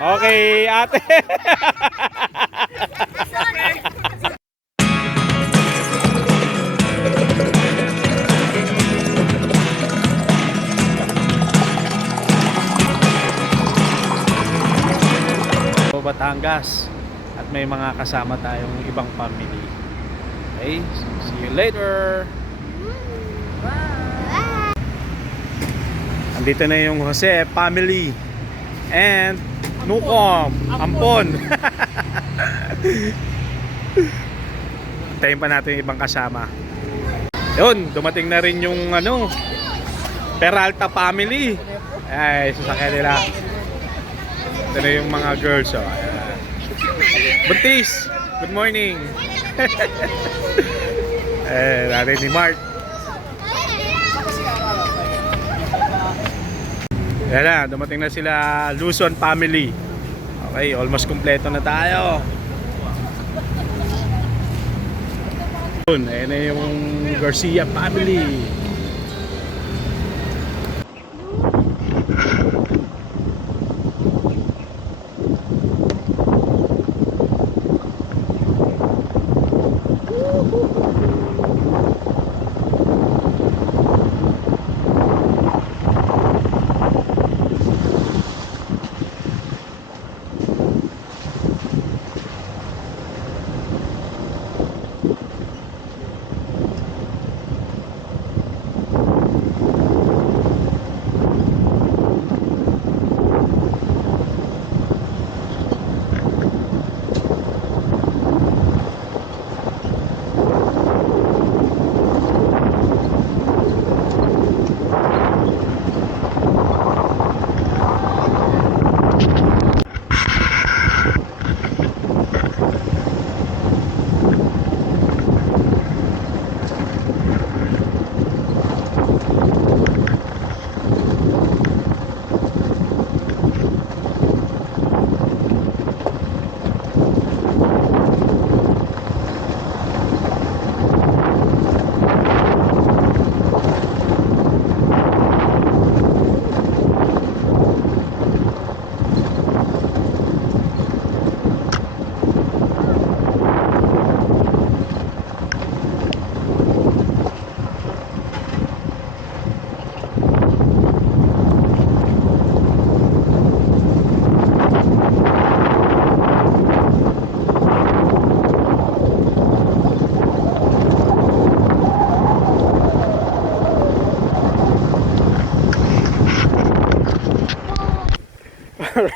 Okay, ate. Batangas at may mga kasama tayong ibang family. Okay, see you later. Bye. Andito na yung Jose family and Nukom, Ampon. Tayin pa natin yung ibang kasama. Yun, dumating na rin yung Peralta family. Ay, sasakyan nila. Ito na yung mga girls. Oh. Ayan. Buntis, good morning. Natin ni Mark. Yan na, dumating na sila Luzon family. Okay, almost kompleto na tayo. Ayan na yung Garcia family.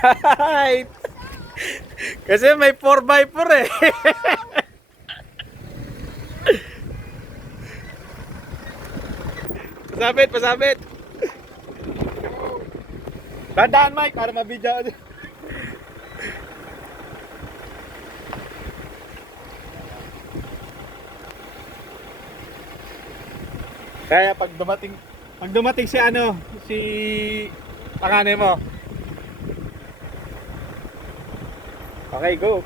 Alright. Kasi may 4x4 eh. Pasabit, pasabit. Tandaan Mike, para mabidya. Kaya pag dumating si panganay mo. Okay, go.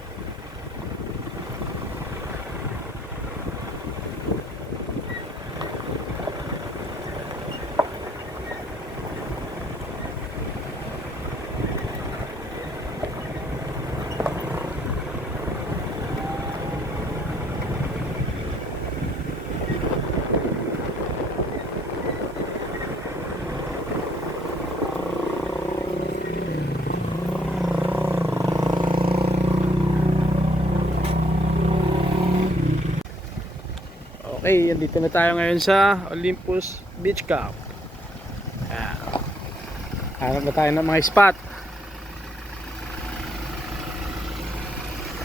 Okay, andito na tayo ngayon sa Olympus Beach Camp. Hanap na tayo ng mga spot.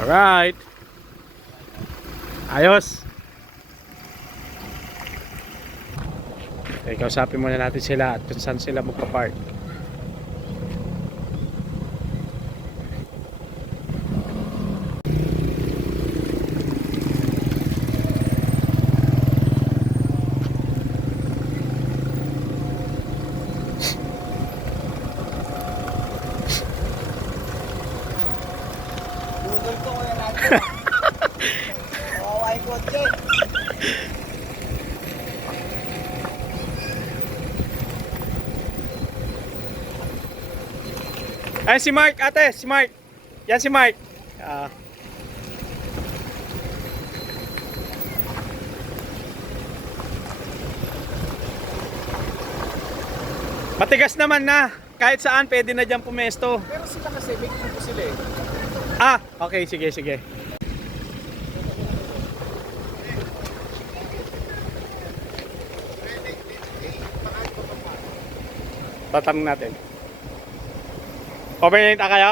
Alright. Ayos. Okay, kausapin muna natin sila at kung saan sila magpa-park. Ay, si Mark, ate, si Mark. Yan si Mark. Ah. Matigas naman na. Kahit saan, pwede na dyan pumesto. Pero sila kasi, may grupo sila eh. Ah, okay, sige, sige. Tatanong natin. Overnight na kayo?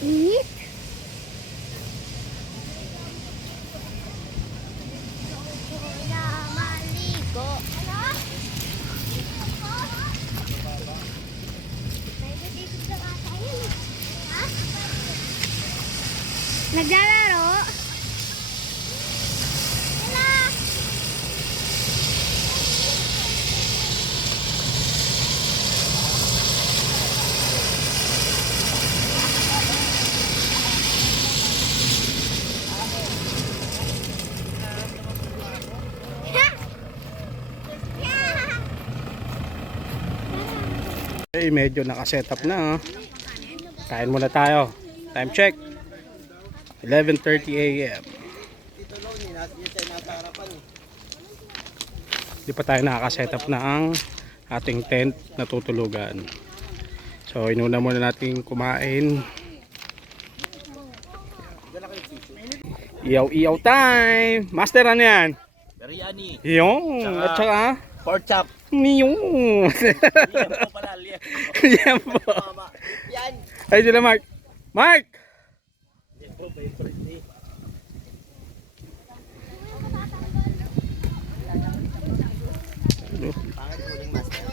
Eat? Wala maligo. Ano? Ha? Naglalaro? Wala. Okay, medyo nakasetup na. Kain muna tayo. Time check. 11:30 AM. Hindi pa tayo nakakasetup na ang ating tent na tutulugan. So, inuna muna natin kumain. Iyaw-iyaw time! Master, ano yan? Biryani. Yung! Tsaka- At saka, Pork chop. yung! Liempo pala, liempo. Yan po. Mama. Yan. Ay, sila Mark. Mark! Liempo, favorite ni. Pangit huling master.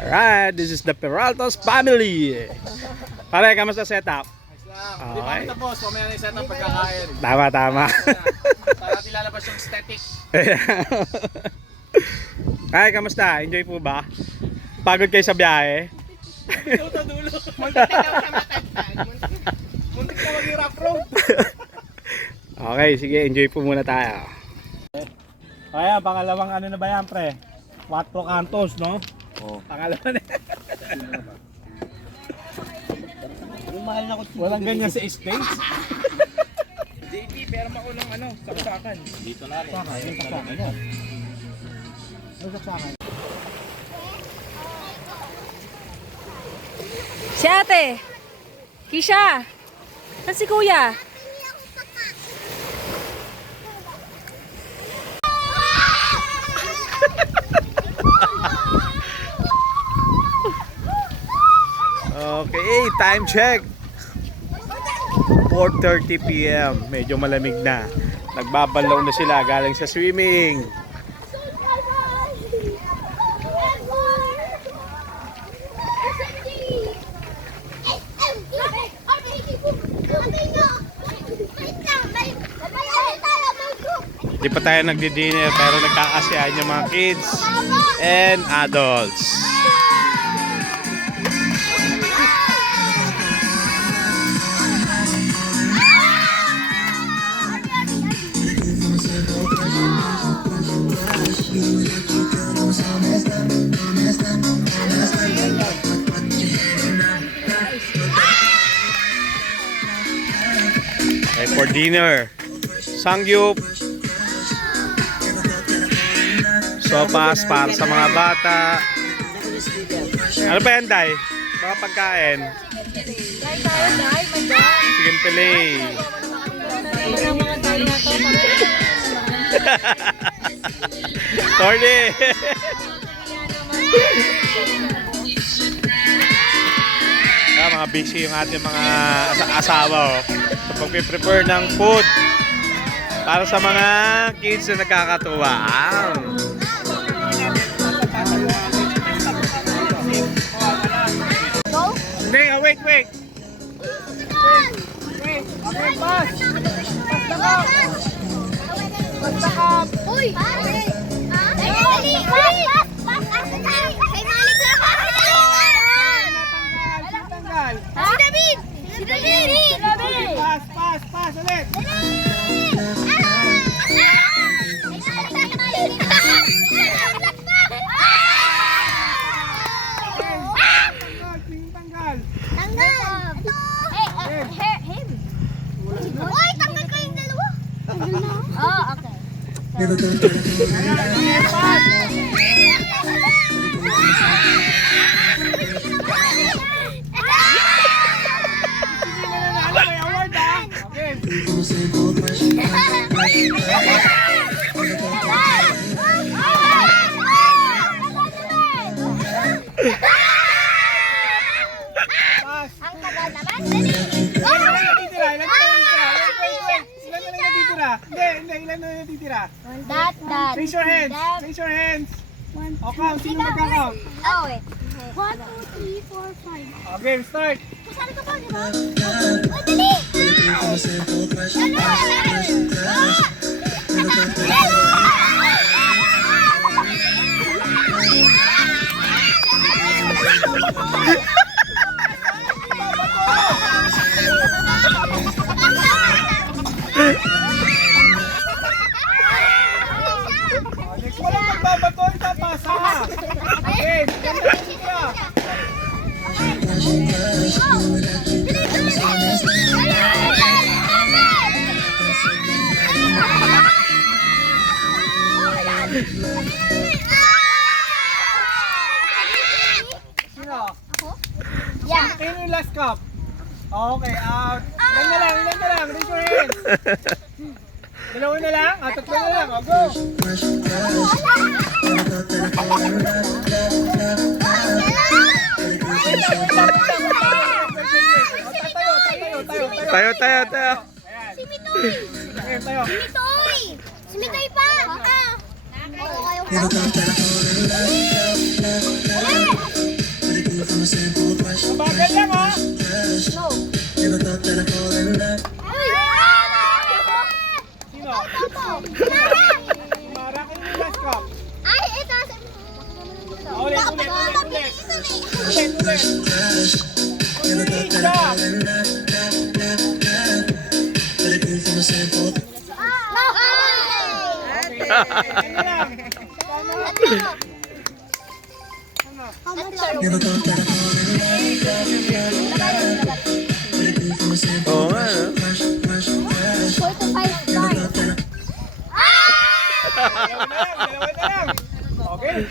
Alright, this is the Peralta's family. Pare, kamusta setup? Hindi pa kami tapos, mamaya na yung setup pagkakain. Tama, tama. Para natin lalabas yung aesthetic. Ay, kamusta? Enjoy po ba? Pagod kayo sa biyahe? Dulo. Muntik na daw siya matagtag. Muntik na maging rough road. Okay, sige, enjoy po muna tayo. Kaya, pangalawang ano na ba yan, pre? 4 cantos, no? Oo. Pangalawa na. Yung mahal na ko. Walang ganyan sa States. JP, pero ako ng ano, saksakan. Dito na rin. Saksakan mo. Ano saksakan? Si ate! Kisha! Saan si kuya? Okay, time check. 4:30 PM. Medyo malamig na. Nagbabalaw na sila galing sa swimming. Di pa tayo nagdi-dinner pero nagkakasiyahan yung mga kids and adults. Okay, for dinner, sangyup, sopas para sa mga bata. Ano pa yan, Day? Mga pagkain. Chicken fillet. Tordy. Mga busy yung ating mga asawa sa pagpiprepare ng food Para sa mga kids na nagkakatuwa. Go. Hindi, wait. Wait. Okay, pass. Uy! Dali! Pass! Kay Malik na pass! Tanggal. Si David! Si David! Pass ulit. Tanggal. Him! Uy! Tanggal ko yung dalawa! Oh, okay. Ano may award ah? Okay. Pass. Ang tagal naman. Dali! Ilan na natitira? Ilan na natitira? Hindi. Ilan na natitira? That. Raise your hands. Raise your hands. O, count. Sino magka-count? Oh, wait. 1, 2, 3, 4, 5. Okay, start. Kasali ka pa, di ba? Oh, dali! Next mo lang magbabato, itapasa. Okay, ilan na natitira? Sino? Yeah. Kayo yung last cup. Okay, out. Ilan na lang. Raise your hands. Dalawa na lang? Tatlo na lang. O, go. Tayo. Ayan. Si Mitoy! Ayan, tayo. Si Mitoy pa! Mabagal lang, ha? Sino? Mara kayo yung last cup. Ay, ito! Ulit. Isa. Ayan na lang. Oo nga, no? 45 stars. Dalawa na lang. Okay.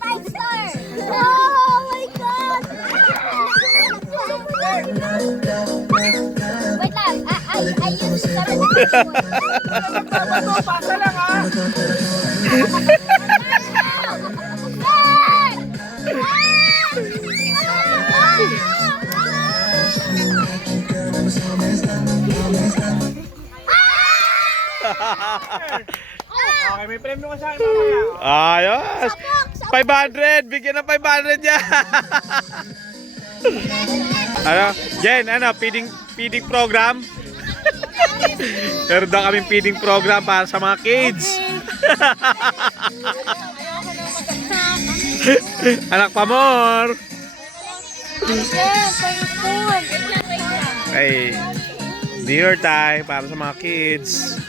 5 stars. Oh my God! Wait lang. I used 7 Pasa lang, ha? Okay, may premyo ka sa akin mamaya. Ayos! 500! Bigyan ng 500 yan! Ano? Jen, feeding program? Meron daw kaming feeding program para sa mga kids. Anak pa more! Okay. Dinner time para sa mga kids.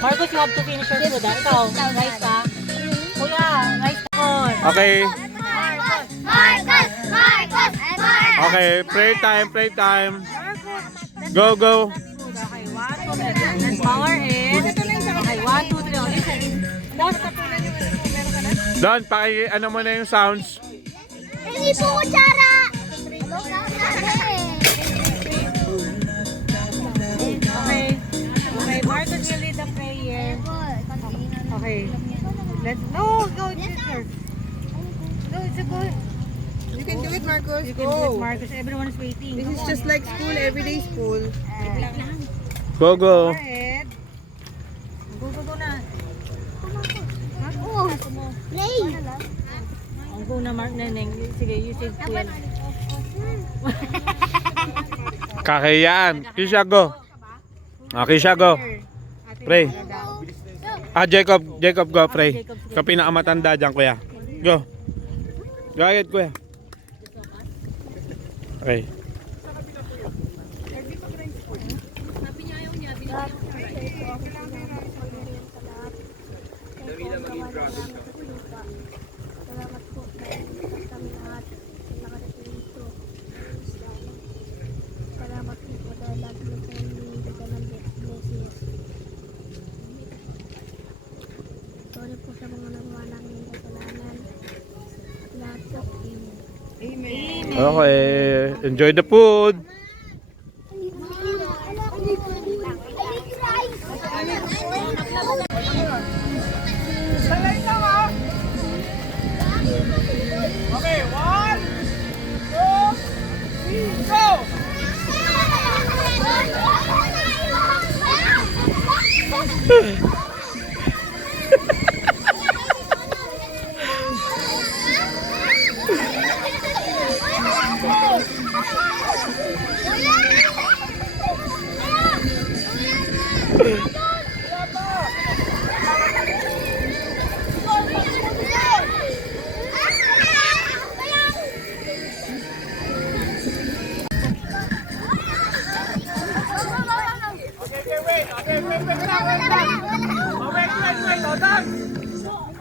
Marcos, you have to finish your food. Ikaw, rice ka? Kuya, rice ka. Okay. Marcos! Okay, pray time. Go. Okay, 1, 2, 3. Power in. Okay, 1, 2, 3. Listen. Boss, tapunan yung meron ka na? Don, ano mo na yung sounds. Hindi po kutsara! Okay, Marcos will lead the prayer. Okay. Let's go, sister. Marcus, go. You can do it, Marcos. You can do it, Go. Marcus. Everyone is waiting. This is just like school, everyday school. Go, go. Go ahead. Go, go, go na. Oh, play. Oh, go na, Mark, Neneng. Sige, you say kuya. Kakayaan. Kisha, go. Kisha, go. Pray. Jacob, go, pray. Ikaw pinakamatanda dyan, kuya. Go. Go ahead, kuya. Okay. Salamat po dahil kami lahat nakarating dito. Salamat po dahil lagi mo sa binibigyan ng blessings. Sorry po sa mga nagawa namin ng kasalanan. At lahat po. Amen. Okay. Enjoy the food. Okay, 1, 2, 3, go!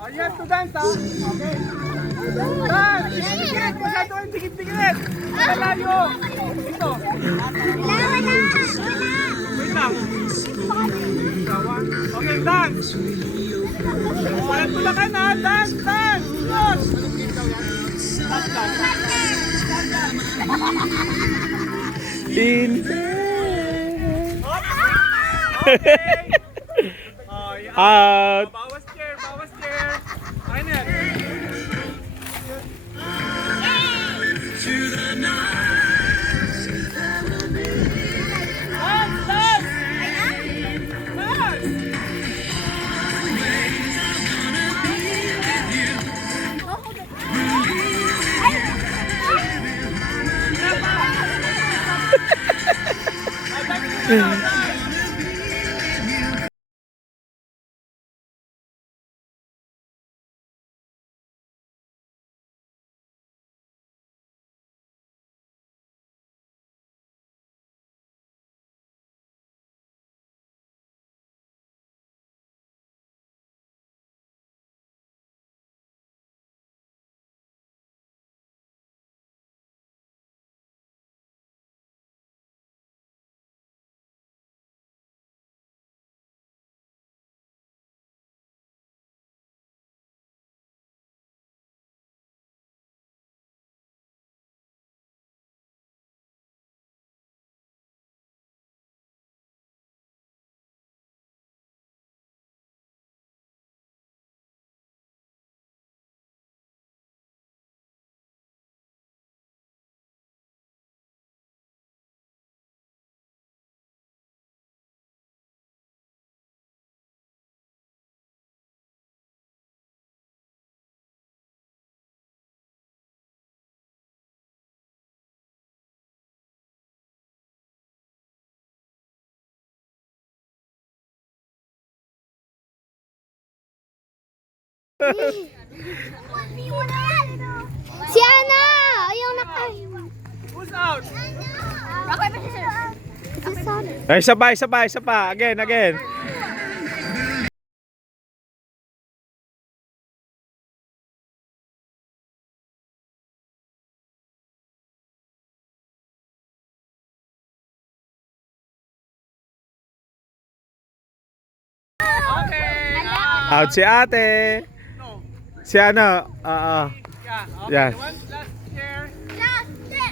You have to dance, ha? Okay. Dance! Dikit-dikit! Masyado yung dikit-dikit! Malayo! Ito. Wait lang. Okay, dance! Walang tulakan, ha? Dance! Dance! Yun! Dance, Okay! Oh, yeah. Out. Bawas chair! Bawas chair! Ayun na yan. Dance! Dance! Dance! Si Ana! Ayaw na kayo. Who's out? Si Sana. Ay, isa pa. Again. Okay. Out si ate. Si ano? Yeah. Okay. Yeah. One last chair. Last year.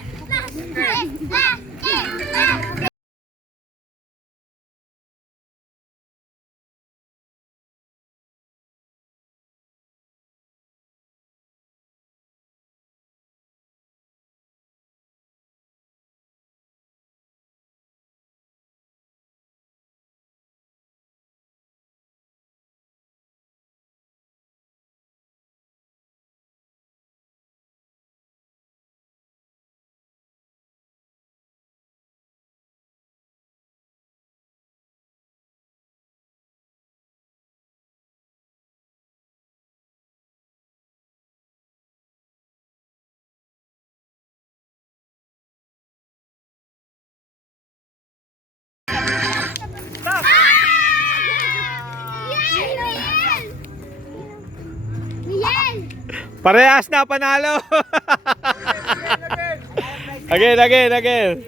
Parehas na, panalo. Again.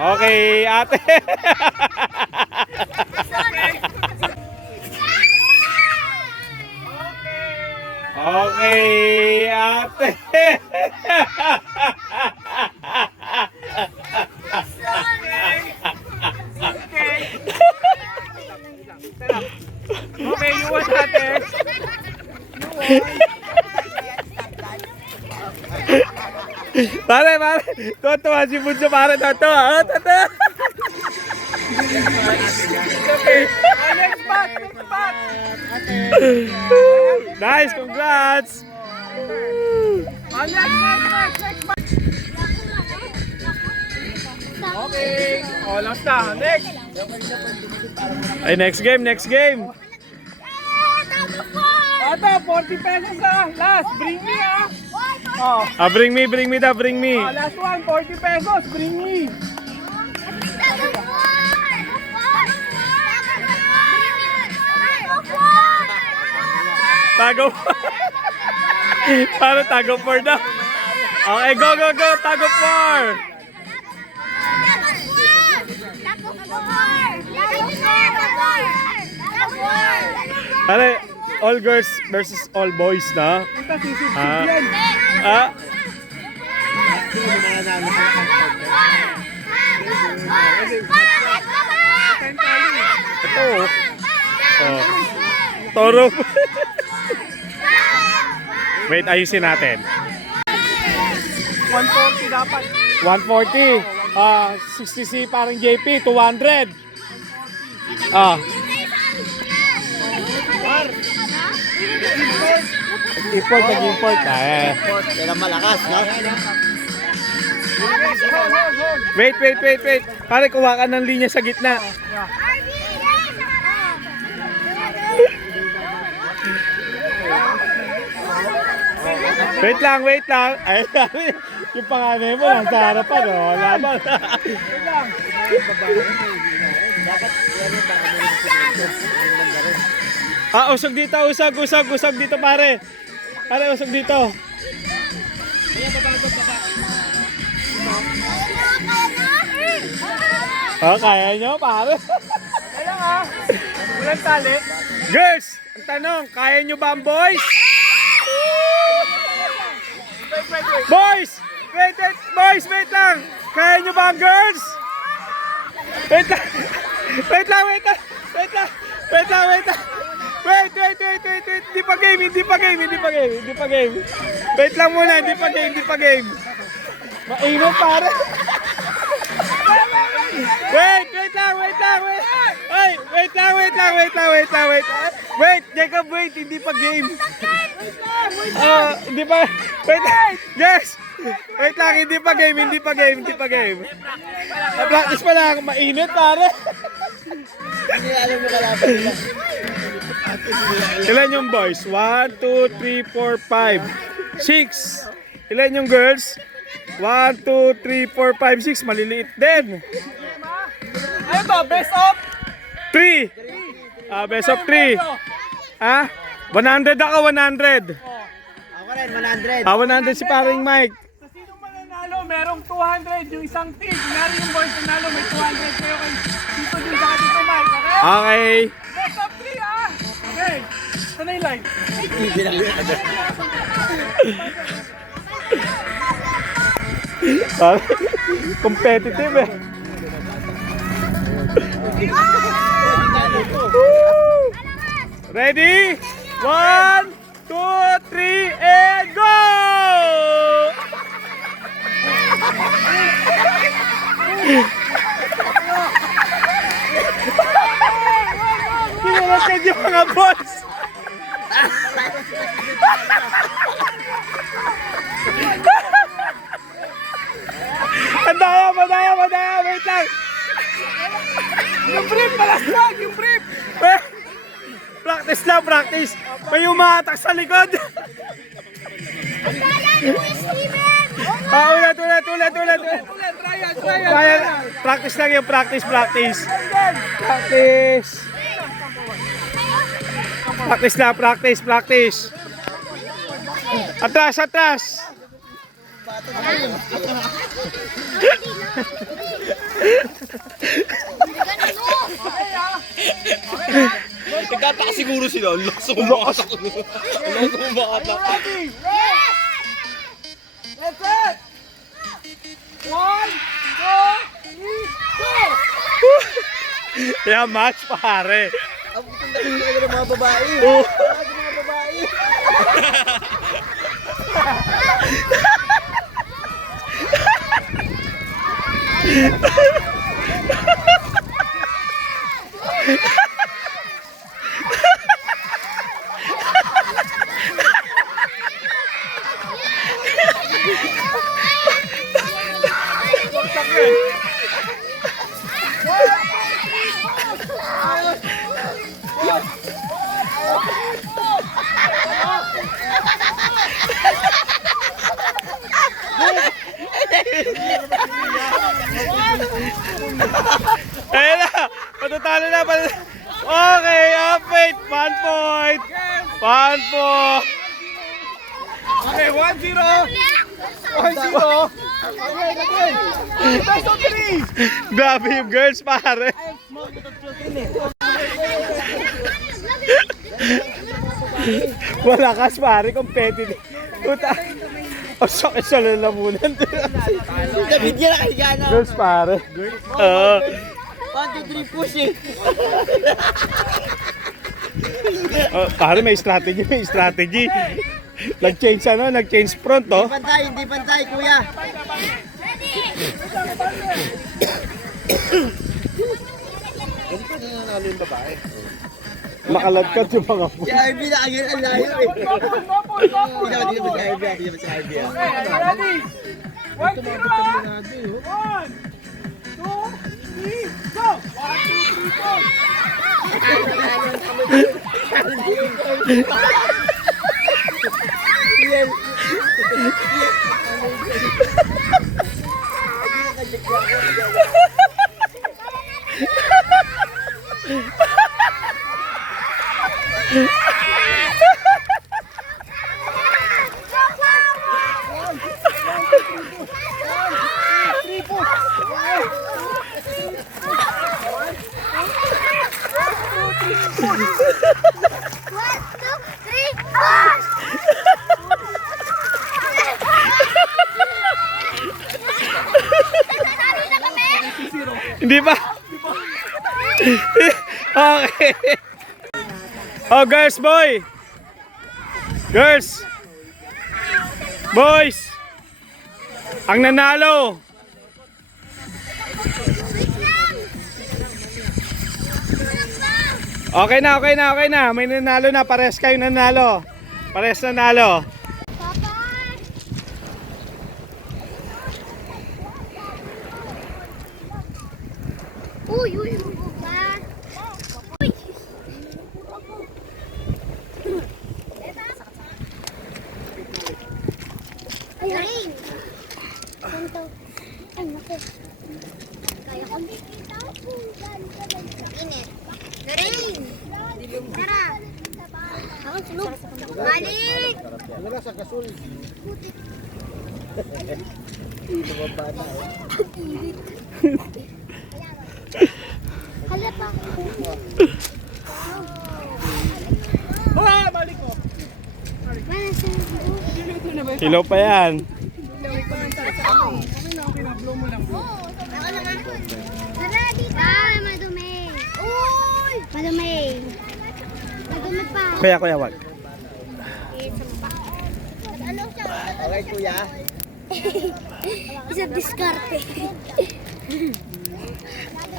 Okay, ate. Okay, ate. Okay, you want ate? Pare. Tuwa si Bunso, pare. Tuwa. Okay. Next batch. Nice, congrats. Next batch. Okay. Oh, last na. Next. Ay, next game. Ito, 40 pesos na. Last, bring me Oh, Bring me. last one, 40 pesos. Bring me. Tago. Para tago 4 daw. Okay, go. Tago 4. Pare, all girls versus all boys na. Ito, sisip Ah. yan. Ah, ito. Oh. Toro. Wait, ayusin natin. 140 dapat. 140. 60C parang JP, 200. Import. Pero malakas, no? Wait. Pare, kuha ka ng linya sa gitna. Wait lang. Ay, yung panganay mo nasa harapan, oh. Laban. Usog dito, usog dito, pare. Pare, usog dito. Kaya nyo, pare. Kailan Walang tali. Girls, ang tanong, kaya nyo ba ang boys? Boys! Wait lang! Kaya nyo ba ang girls? Wait lang! Wait! Hindi pa game! Wait lang muna, hindi pa game! Maingat, pare! Wait lang! Ay, wait lang! Wait, Jacob, hindi pa game! Hindi pa. Wait. Yes. Wait lang, hindi pa game. Practice pa lang, mainit, pare. Hindi alam mo kalaban nila. Ilan yung boys? 1, 2, 3, 4, 5, 6. Ilan yung girls? 1, 2, 3, 4, 5, 6. Maliliit din. Ano to? Best of? 3. Best of 3. 100 ako, 100. Ako rin, 100. 100 si paring Mike. Sa sino mananalo, merong 200 yung isang team. Kunwari yung boys nanalo, may 200 kayo kay Tito din sa Tito Mike, okay? Okay. Best of 3, Okay. Sana yung line. Competitive eh. Ready? 1, 2, 3, and go! Sinunod yung mga boss! Madaya! Wait lang! Yung brief, malasag! Yung brief! Eh, practice lang, practice. May umatak sa likod. Ulit. Ulit, trial! Trial. Practice lang yung practice. Practice lang, practice. Atras. Nagkataka siguro sila. Ang lakas ng umatak. Let's set! 1, 2, 3, go! Yeah, match pare. Ang putong nakikita ka ng mga babae. Oh. Ang mga babae. Ayun na, patatalo na. Okay, update. 1 point. Okay, 1-0! 1-0! Best of 3! Grabe yung girls pare. Malakas pare, competitive. Puta. O sakit sa lalamunan. David niya nakikana. Girls pare. Oo. 1, 2, 3, push eh. Pare may strategy. Nag-change front oh. Hindi pantay, kuya. Nakaladkad yung mga po. Si RB na agad ang layo eh. Hindi naman si RB, hindi naman si RB. Ready? 1-0! 1, 2, 3, go! 1, 2, 3, go! Hindi ba? Okay. Oh, girls, boys. Ang nanalo. Okay na. May nanalo na. Pares kayo nanalo. Pares nanalo. Uy. Ay, ganito. Ay, naku. Kaya ko. Init. Galing. Tara. Ako sulog. Balik. Wala sa gasol. Hala pa. Balik ko! Kilo pa yan. Ako naman. Tara, dito. Ay, madumi. Uy! Madumi. Madumi pa. Kuya, wag. Ano siya? Okay, kuya. Isang diskarte.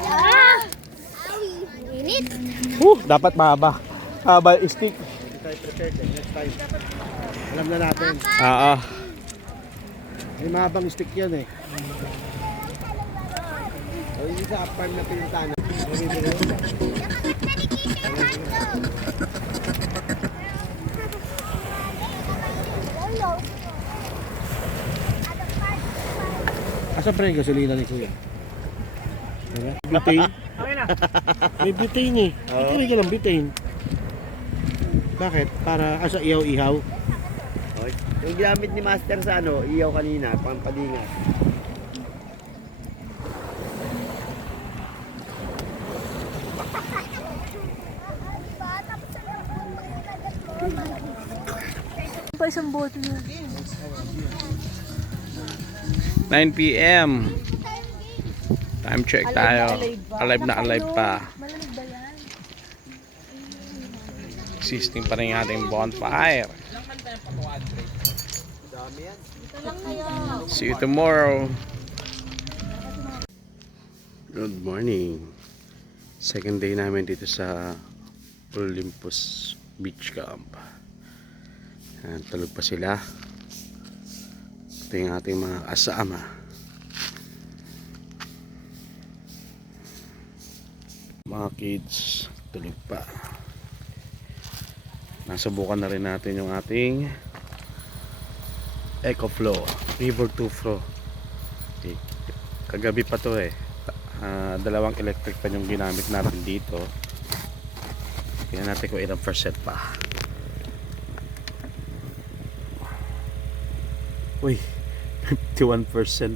Ah! Init. Dapat mahaba. Haba stick. Hindi tayo prepared eh. Next time. Alam na natin. Oo. May mahabang stick yan eh. O, hindi sa farm na pinuntahan. Asa pa rin gasolina ni Kuya? Butane? May butane eh. Ito rin ka lang butane. Bakit? Para asa ihaw-ihaw? Okay. Yung ginamit ni Master sa ano, iyaw kanina, pampadingat. Pa isang bote na. 9 p.m. Time check tayo. Alive na alive pa. Malamig ba yan? Existing pa rin yung ating bonfire. See you tomorrow. Good morning. Second day namin dito sa Olympus Beach Camp. Yan, tulog pa sila. Ito yung ating mga kasama. Mga kids, tulog pa. Nasubukan na rin natin yung ating EcoFlow River 2 Pro. Okay. Kagabi pa to eh. Dalawang electric pan yung ginamit natin dito. Tingnan natin kung ilang percent pa. Uy, 51%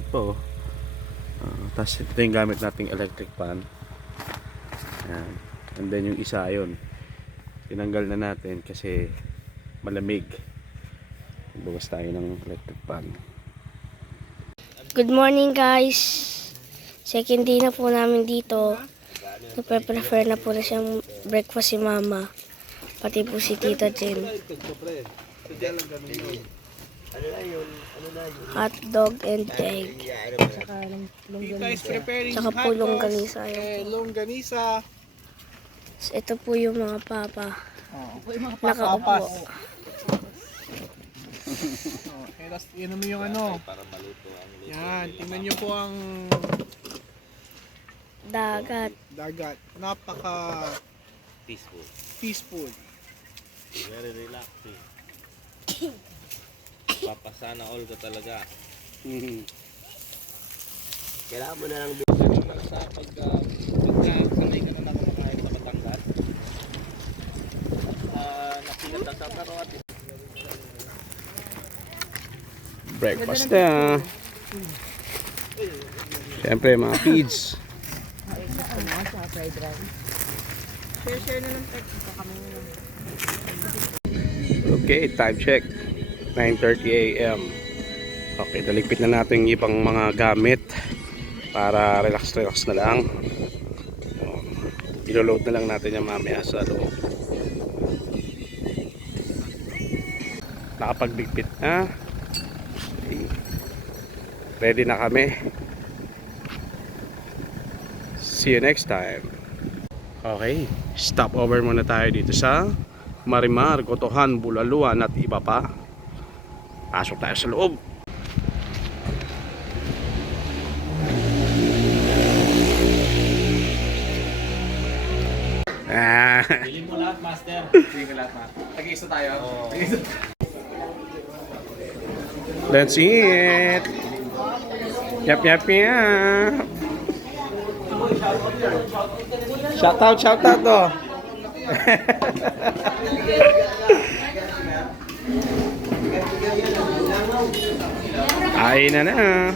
po. Tapos ito yung gamit nating electric pan. Ayan. And then yung isa yun, tinanggal na natin kasi malamig. Bukas tayo ng electric pan. Good morning guys. Second day na po namin dito. Nagpe-prefer na po na siyang breakfast si Mama. Pati po si Tita Jen. Hot dog and egg. Tita is preparing Tsaka po longganisa. longganisa. Ito po yung mga papa. Papas. Nakaupo. Okay, tapos inom mo yung ano. Yan, tingnan nyo po ang Dagat. dagat. Napaka peaceful. Very relaxing. Papasana all ka talaga. Kailangan mo na lang Sa pagka-sanay ka na kumakain sa Batangas, napilat na sa Tarawat. Breakfast na. Siyempre mga kids. Share na lang text. Okay, time check. 9:30 a.m. Okay, daligpit na natin yung ibang mga gamit para relax na lang. Ilo-load na lang natin yung mamaya sa loob. Nakapagligpit na. Okay. Ready na kami. See you next time. Okay, stop over muna tayo dito sa Marimar, Gotohan, Bulaluan at iba pa. Pasok tayo sa loob. Pili mo lahat, Master. Tag-iisa tayo. Let's eat. Yap. Shout out to. Kain na.